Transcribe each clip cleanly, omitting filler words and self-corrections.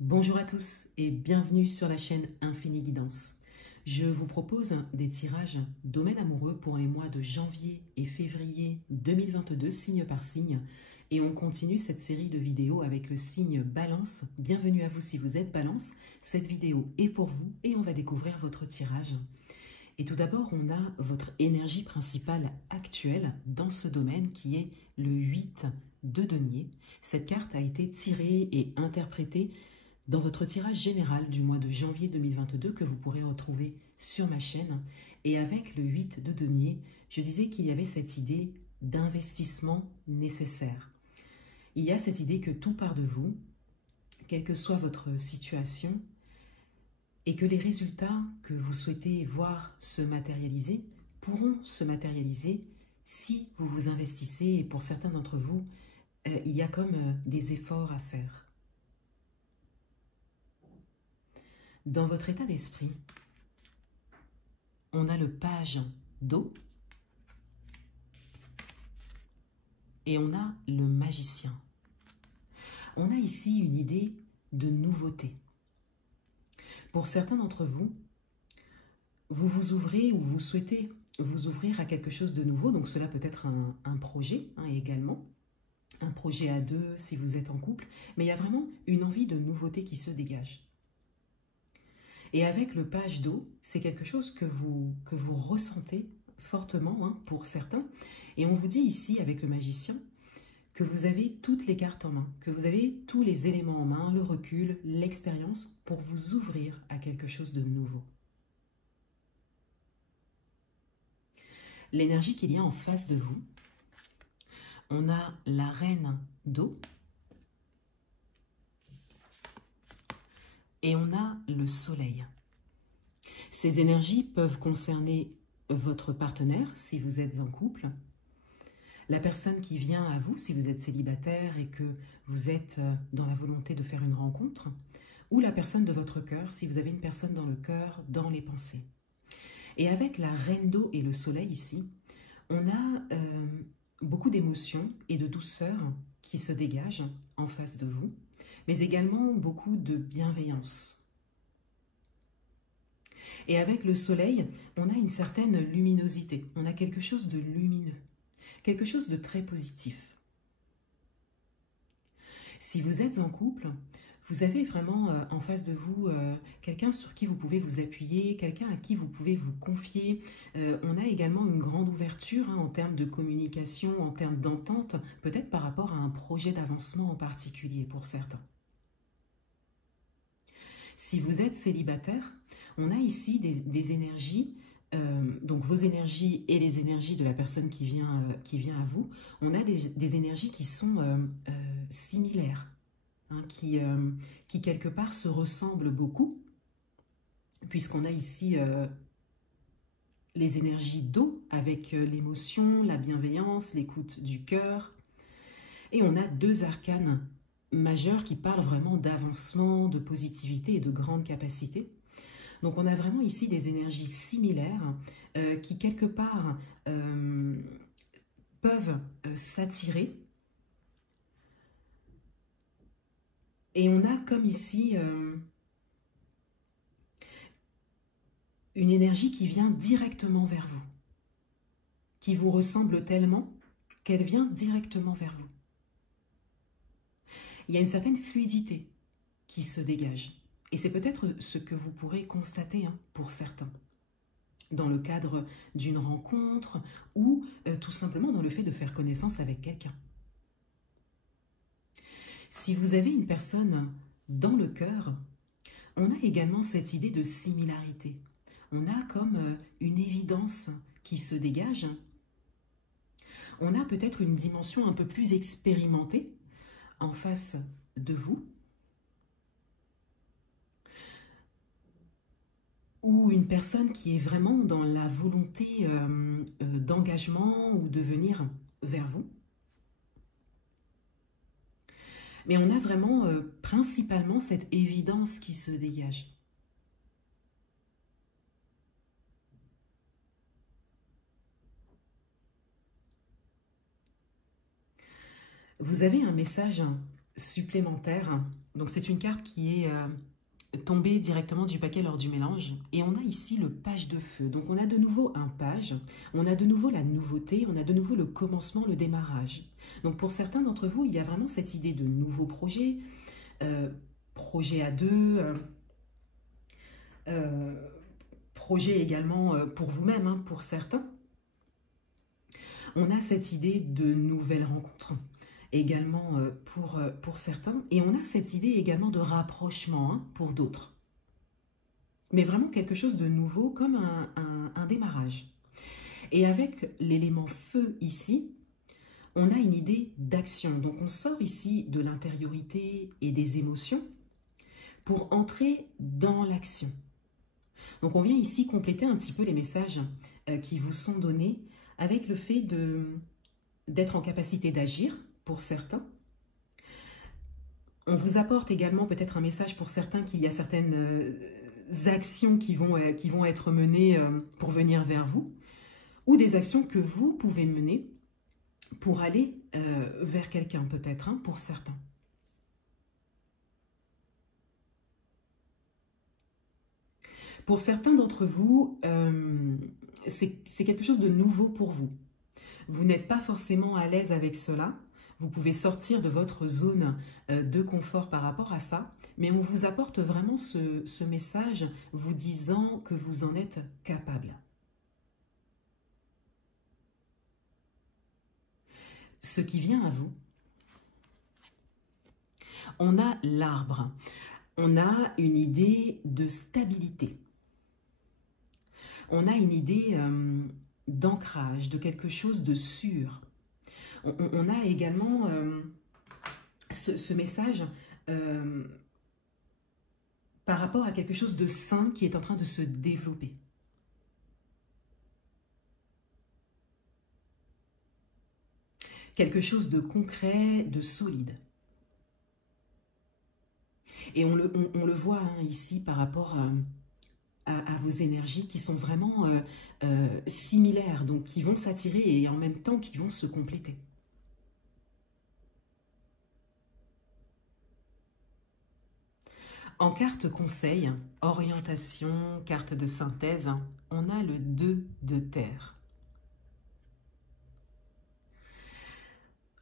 Bonjour à tous et bienvenue sur la chaîne Infini Guidance. Je vous propose des tirages domaine amoureux pour les mois de janvier et février 2022, signe par signe. Et on continue cette série de vidéos avec le signe Balance. Bienvenue à vous si vous êtes Balance. Cette vidéo est pour vous et on va découvrir votre tirage. Et tout d'abord, on a votre énergie principale actuelle dans ce domaine qui est le 8 de denier. Cette carte a été tirée et interprétée dans votre tirage général du mois de janvier 2022 que vous pourrez retrouver sur ma chaîne. Et avec le 8 de denier, je disais qu'il y avait cette idée d'investissement nécessaire. Il y a cette idée que tout part de vous, quelle que soit votre situation, et que les résultats que vous souhaitez voir se matérialiser pourront se matérialiser si vous vous investissez. Et pour certains d'entre vous, il y a comme des efforts à faire. Dans votre état d'esprit, on a le page d'eau et on a le magicien. On a ici une idée de nouveauté. Pour certains d'entre vous, vous vous ouvrez ou vous souhaitez vous ouvrir à quelque chose de nouveau. Donc cela peut être un projet également, un projet à deux si vous êtes en couple. Mais il y a vraiment une envie de nouveauté qui se dégage. Et avec le page d'eau, c'est quelque chose que vous ressentez fortement pour certains. Et on vous dit ici, avec le magicien, que vous avez toutes les cartes en main, que vous avez tous les éléments en main, le recul, l'expérience, pour vous ouvrir à quelque chose de nouveau. L'énergie qu'il y a en face de vous, on a la reine d'eau et on a le soleil. Ces énergies peuvent concerner votre partenaire si vous êtes en couple, la personne qui vient à vous si vous êtes célibataire et que vous êtes dans la volonté de faire une rencontre, ou la personne de votre cœur si vous avez une personne dans le cœur, dans les pensées. Et avec la reine d'eau et le soleil ici, on a beaucoup d'émotions et de douceur qui se dégagent en face de vous, mais également beaucoup de bienveillance. Et avec le soleil, on a une certaine luminosité, on a quelque chose de lumineux, quelque chose de très positif. Si vous êtes en couple, vous avez vraiment en face de vous quelqu'un sur qui vous pouvez vous appuyer, quelqu'un à qui vous pouvez vous confier. On a également une grande ouverture en termes de communication, en termes d'entente, peut-être par rapport à un projet d'avancement en particulier pour certains. Si vous êtes célibataire, on a ici des énergies, donc vos énergies et les énergies de la personne qui vient à vous. On a des énergies qui sont similaires, qui quelque part se ressemblent beaucoup, puisqu'on a ici les énergies d'eau avec l'émotion, la bienveillance, l'écoute du cœur. Et on a deux arcanes majeurs qui parlent vraiment d'avancement, de positivité et de grande capacité. Donc on a vraiment ici des énergies similaires qui quelque part peuvent s'attirer. Et on a comme ici une énergie qui vient directement vers vous, qui vous ressemble tellement qu'elle vient directement vers vous. Il y a une certaine fluidité qui se dégage. Et c'est peut-être ce que vous pourrez constater pour certains, dans le cadre d'une rencontre ou tout simplement dans le fait de faire connaissance avec quelqu'un. Si vous avez une personne dans le cœur, on a également cette idée de similarité. On a comme une évidence qui se dégage. On a peut-être une dimension un peu plus expérimentée en face de vous, ou une personne qui est vraiment dans la volonté d'engagement ou de venir vers vous. Mais on a vraiment principalement cette évidence qui se dégage. Vous avez un message supplémentaire. Donc c'est une carte qui est tombée directement du paquet lors du mélange. Et on a ici le page de feu. Donc on a de nouveau un page, on a de nouveau la nouveauté, on a de nouveau le commencement, le démarrage. Donc pour certains d'entre vous, il y a vraiment cette idée de nouveau projet, projet à deux, projet également pour vous-même, hein, pour certains. On a cette idée de nouvelles rencontres également pour certains. Et on a cette idée également de rapprochement, hein, pour d'autres. Mais vraiment quelque chose de nouveau, comme un démarrage. Et avec l'élément feu ici, on a une idée d'action. Donc on sort ici de l'intériorité et des émotions pour entrer dans l'action. Donc on vient ici compléter un petit peu les messages qui vous sont donnés avec le fait d'être en capacité d'agir pour certains. On vous apporte également peut-être un message pour certains qu'il y a certaines actions qui vont être menées pour venir vers vous, ou des actions que vous pouvez mener pour aller vers quelqu'un peut-être, hein, pour certains. Pour certains d'entre vous, c'est quelque chose de nouveau pour vous. Vous n'êtes pas forcément à l'aise avec cela. Vous pouvez sortir de votre zone de confort par rapport à ça, mais on vous apporte vraiment ce message vous disant que vous en êtes capable. Ce qui vient à vous, on a l'arbre, on a une idée de stabilité, on a une idée d'ancrage, de quelque chose de sûr. On a également ce message par rapport à quelque chose de sain qui est en train de se développer. Quelque chose de concret, de solide. Et on le voit, hein, ici par rapport à vos énergies qui sont vraiment similaires, donc qui vont s'attirer et en même temps qui vont se compléter. En carte conseil, orientation, carte de synthèse, on a le 2 de terre.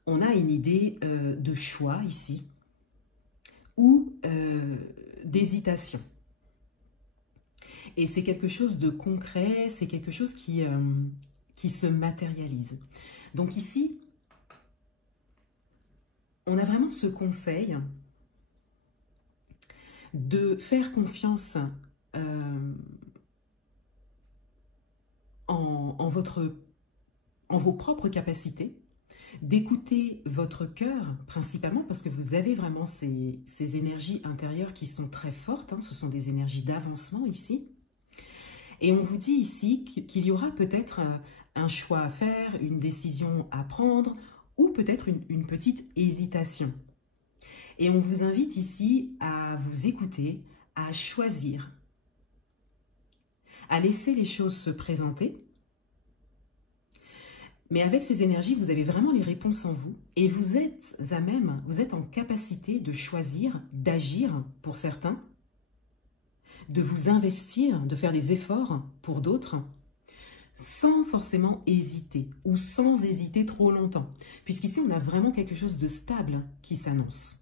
On a une idée de choix ici, ou d'hésitation. Et c'est quelque chose de concret, c'est quelque chose qui se matérialise. Donc ici, on a vraiment ce conseil de faire confiance en vos propres capacités, d'écouter votre cœur principalement parce que vous avez vraiment ces énergies intérieures qui sont très fortes, hein, ce sont des énergies d'avancement ici. Et on vous dit ici qu'il y aura peut-être un choix à faire, une décision à prendre ou peut-être une petite hésitation. Et on vous invite ici à vous écouter, à choisir, à laisser les choses se présenter. Mais avec ces énergies, vous avez vraiment les réponses en vous et vous êtes à même, vous êtes en capacité de choisir, d'agir pour certains, de vous investir, de faire des efforts pour d'autres, sans forcément hésiter ou sans hésiter trop longtemps. Puisqu'ici, on a vraiment quelque chose de stable qui s'annonce.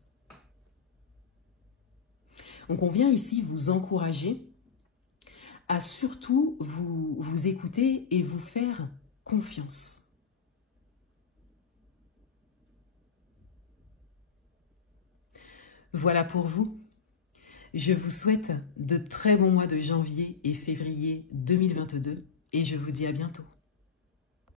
Donc, on vient ici vous encourager à surtout vous écouter et vous faire confiance. Voilà pour vous. Je vous souhaite de très bons mois de janvier et février 2022 et je vous dis à bientôt.